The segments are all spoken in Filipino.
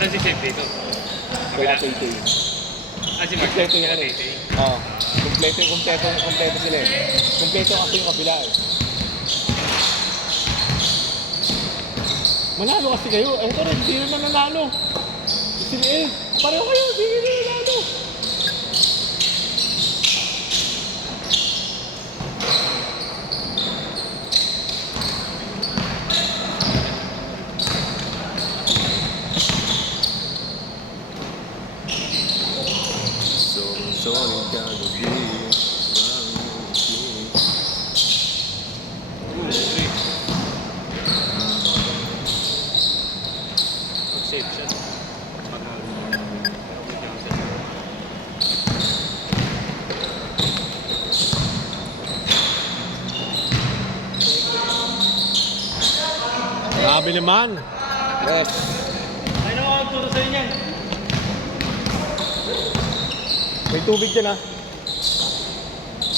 Saan si Chef dito? Kaya Tay-Tay. Ah, si Mark. Kompleto yung ano eh. Tay-Tay. Oo. Kompleto sila eh. Kompleto kasi yung kabila eh. Manalo kasi kayo. Eto rin, hindi naman nanalo. Si El, pareho kayo, hindi naman nanalo. Sorry, gotta be Safe siya. Grabe naman. Yes. Ano ang turo sa'yo niyan? May tubig dyan ha.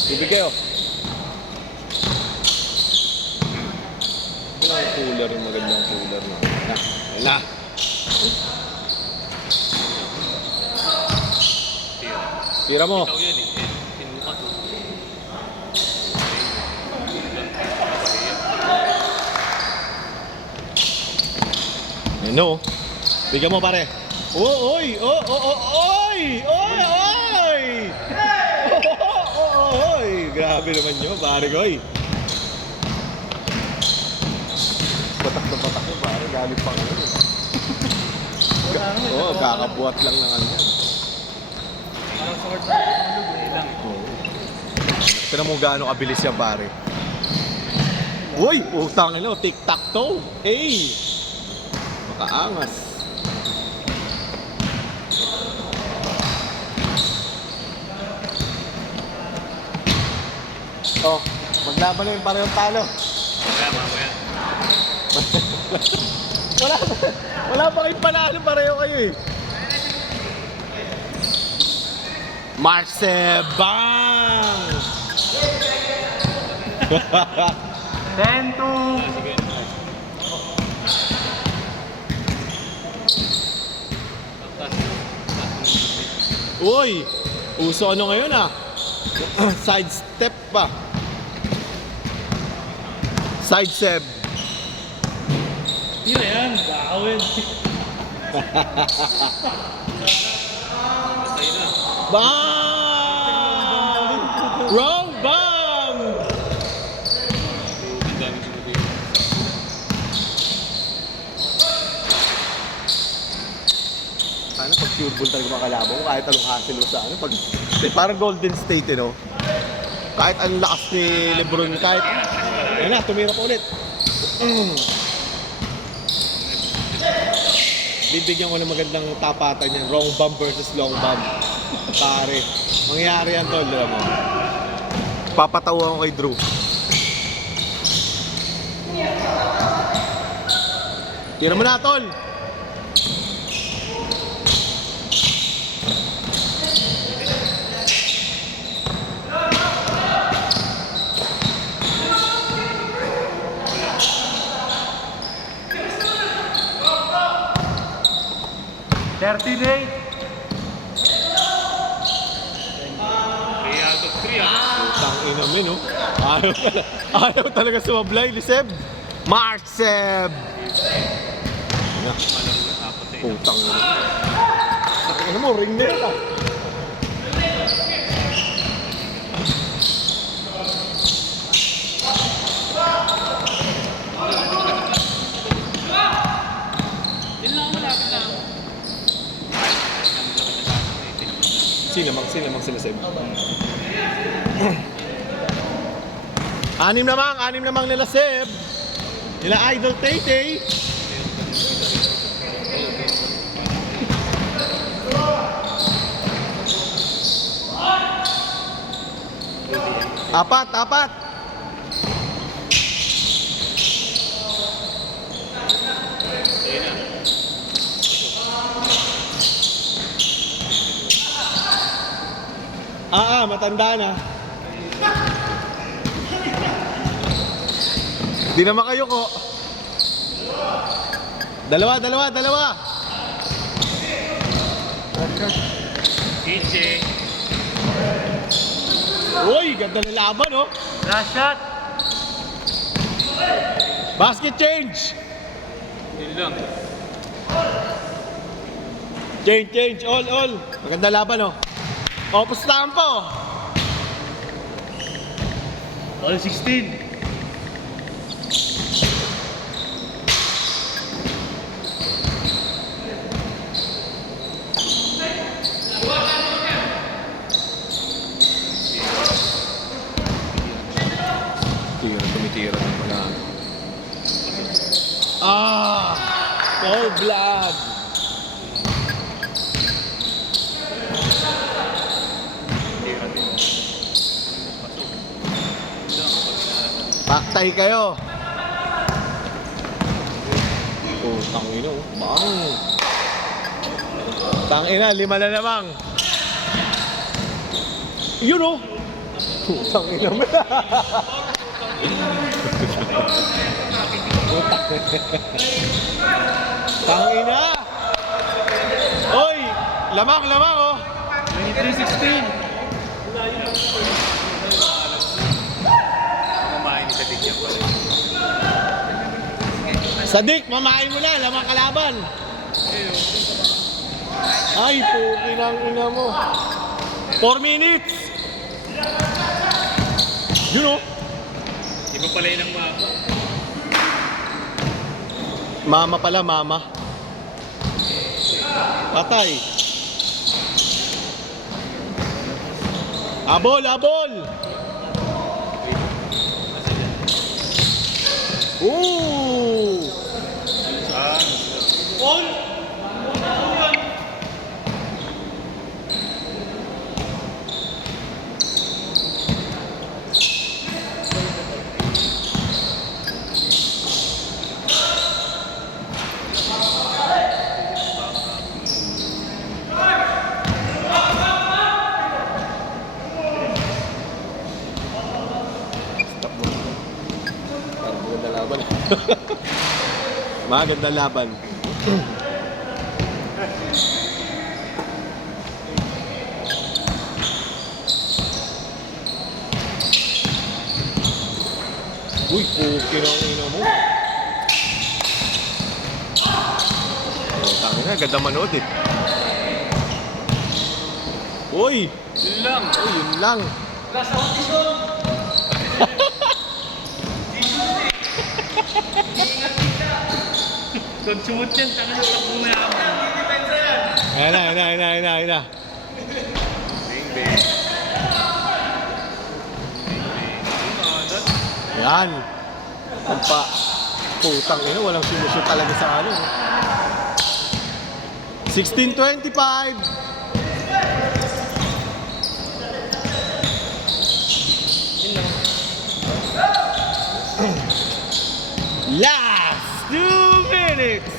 Tubig kayo. Wala yung cooler, yung magandang cooler na. Wala. Tira mo. Ikaw yan eh. Sinuka to. Ano? Bigyan mo pare. Oh, oy! Oh, oh, oh, oy! Oy, oy! Oh, oh, oy! Grabe naman nyo, pare ko, oy. Batak na batak nyo, pare. Galit pa kayo. Oo, kakabuhat lang ng ano yan. Parang sa hard na tulog eh lang eh. Tignan mo gaano kabilis yan, pare. Uy! Utang ino, tic-tac-toe! Hey! Makaangas. Oh, maglaban na yung parehong talo. Kaya mamaya. Wala pa kayong panalo, pareho kayo eh. Marcebang! 10-2. Sige. Uy! Uso ano ngayon ah? Side step pa. Side step. Hindi na yan. Gawin. Patay na. Bang! Wrong bang! Ang dami ko dito. Ano pag pure ball talaga makalaban mo kahit anong hassle mo sa ano pag parang Golden State eh, no? Kahit ang lakas ni LeBron kahit ayun na tumira pa ulit. Bibigyan ko ng magandang tapatan yan, wrong bomb versus long bomb. Pare, mangyayari yan tol, alam mo. Papatawa ko kay Drew. Tira mo na tol. Three out of 3 ah. Utang ina mo, no? Ayaw talaga sumablay, Liseb. Marceb! Malang apat sa ina. Utang ina. Ano mo, ring na yun ah. Yun lang, malapit lang. Sinamang sila Seb. Anim namang nila Seb. Nila Idol Tay-Tay. Apat. Matanda na. Di naman kayo ko. Dalawa. Iche. Uy, ganda ng laban, oh. Last shot. Basket change. Yun lang. Change. All. Maganda laban, oh. Pustahan pa, oh. All 16. Tumitira ng pala. Cold blood. Paktay kayo. Tangina, oh. Bang. Tangina, 5 na namang. Yun, oh. Tangina mo. Tangina. Oy, lamang, oh. 23-16. Kumain ni Sadik yan pala. Sadik, mamain mo na, lamang kalaban. Ay, puki ng ina mo. 4 minutes. Yun, oh. Iba pala yun ang mapa. Mama pala, mama. Patay. Abol. Ooh. On. Maganda laban. Uy, puki ng ina mo. Tangina, ganda manood eh. Uy! Yun lang. Uy, yun lang. Last audition. Kung sumut yan, tangan yung takbo mo yaman. Ayan na. Yan. Putang ina, walang solusyon talaga sa ano. 16-25. Last 2 minutes.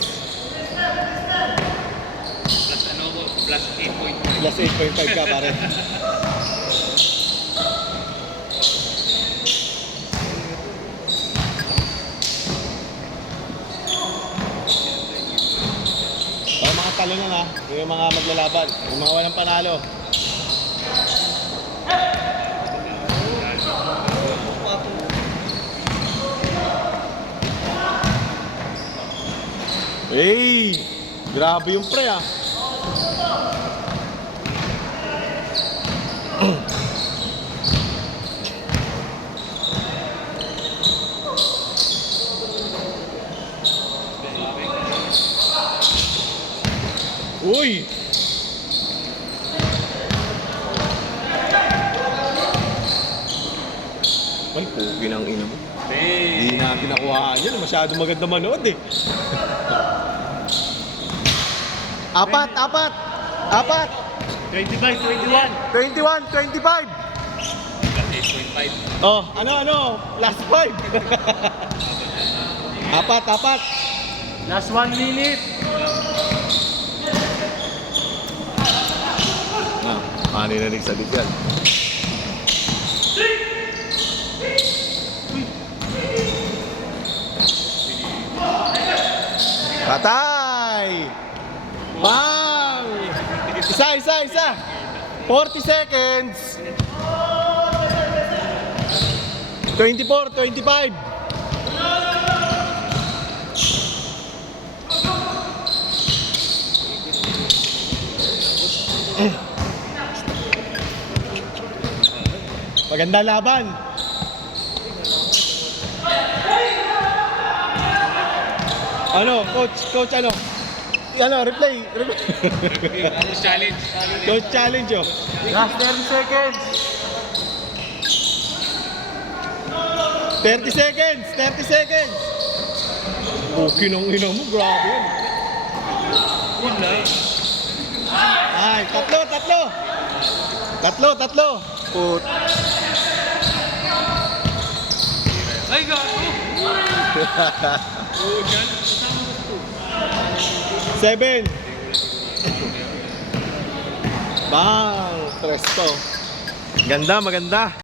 Plus ano ko, plus 8.5. Plus 8.5 ka pare. Para mga talo na nga, yung mga maglalaban, yung mga walang panalo. Hey! Grabe yung pre ah. Uy! Ay, pugi ng ina mo. Hindi natin nakuhaan yun. Masyado maganda manood eh. Apat! 25, 21. 21, 25! Plus 8.5. Oh, ano? Last 5! Apat! Last 1 minute. Mani na rin sa dikyan. Patay! Bang! Isa na. 40 seconds. 24, 25. Maganda laban. Ano, coach ano? Ano, replay. Challenge. Coach challenge oh. Last 30 seconds. 30 seconds, 30 seconds. Okay nung ina mo, grabe yun. Wala. Ay, tatlo. Put. Ay, gago! Oo, dyan. 7. Bang! Presto. Ganda, maganda.